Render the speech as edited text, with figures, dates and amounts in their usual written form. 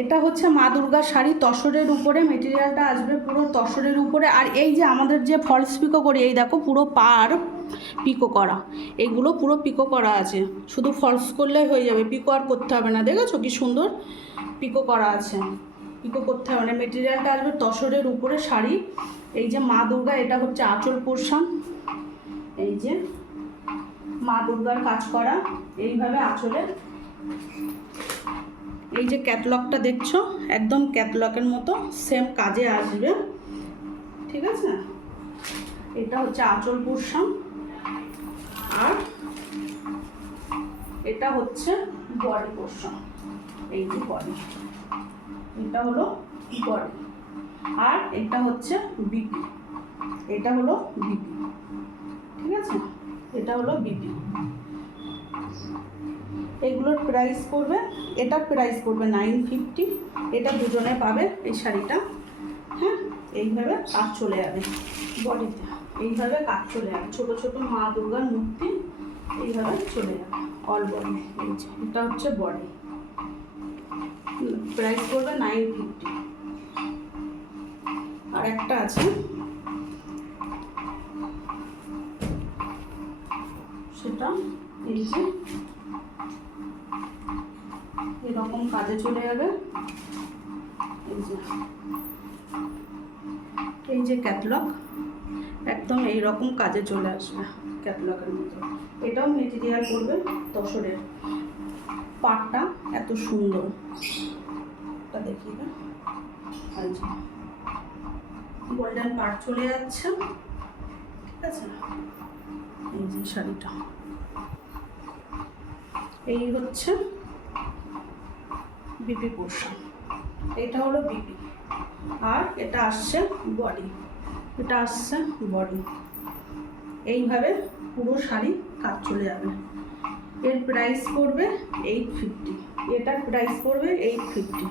এটা হচ্ছে মা দুর্গার শাড়ি, তসরের উপরে মেটেরিয়ালটা আসবে পুরো তসরের উপরে। আর এই যে আমাদের যে ফলস পিকো করি, এই দেখো পুরো পার পিকো করা, এইগুলো পুরো পিকো করা আছে, শুধু ফলস করলেই হয়ে যাবে, পিকো আর করতে হবে না। দেখেছো কি সুন্দর পিকো করা আছে, পিকো করতে হবে না। মেটেরিয়ালটা আসবে তসরের উপরে শাড়ি। এই যে মা দুর্গা, এটা হচ্ছে আঁচল পোর্শন, এই যে মা দুর্গার কাজ করা এইভাবে আঁচলে। এই যে ক্যাটলগটা দেখছো, একদম ক্যাটলগের মতো সেম কাজে আসবে, ঠিক আছে। এটা হচ্ছে আঁচল পোর্শন, আর এটা হচ্ছে বডি পোর্শন। এই যে বডি, এটা হলো বডি, আর এটা হচ্ছে বিপি, এটা হলো বিপি, ঠিক আছে, এটা হলো বিপি। এগুলোর প্রাইস পড়বে, এটার প্রাইস পড়বে 950। এটা দুজনে পাবে এই শাড়িটা। হ্যাঁ, এইভাবে কাজ চলে যাবে বডিতে, এইভাবে কাজ চলে যাবে, ছোটো ছোটো মা দুর্গার মূর্তি এইভাবে চলে যাবে অল বডি। এই যে এটা হচ্ছে বডি, প্রাইস পড়বে 950। আর একটা আছে, সেটা এই যে এরকম কাজে চলে যাবে। এই যে ক্যাটলগ, একদম এইরকম কাজে চলে আসবে ক্যাটলগের মতো। এটাও মেটেরিয়াল পড়বে তসরের, পাটটা এত সুন্দর, এটা দেখি না, গোল্ডেন পাট চলে যাচ্ছে, ঠিক আছে। এই যে শাড়িটা, এই হচ্ছে বিপি পোর্শন, এটা হলো বিপি, আর এটা আসছে বডি, এটা আসছে বডি। এইভাবে পুরো শাড়ি কাজ চলে যাবে। এর প্রাইস পড়বে 850, এটার প্রাইস পড়বে 850।